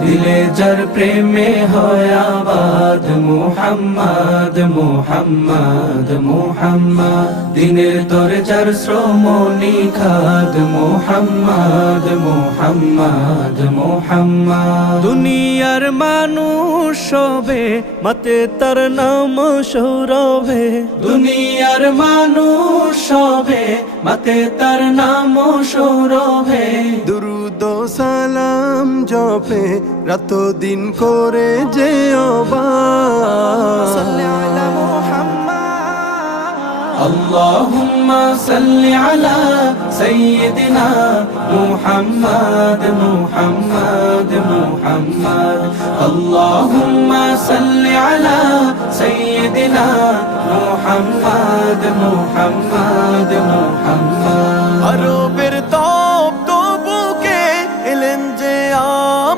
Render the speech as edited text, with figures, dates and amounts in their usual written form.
দিলে যার প্রেমে হয় আবাদ মুহাম্মদ মুহাম্মদ মুহাম্মদ দিনের তরে যার শ্রম নিখাদ মুহাম্মদ মুহাম্মদ মুহাম্মদ দুনিয়ার মানুষ সবে মতে তার নাম সৌরভে দুনিয়ার মানুষ সবে মতে তার নাম সৌরভে দুরুদ ও সালাম জপে রাত দিন করে যে اللهم صل على سيدنا محمد محمد محمد اللهم صل على سيدنا محمد محمد محمد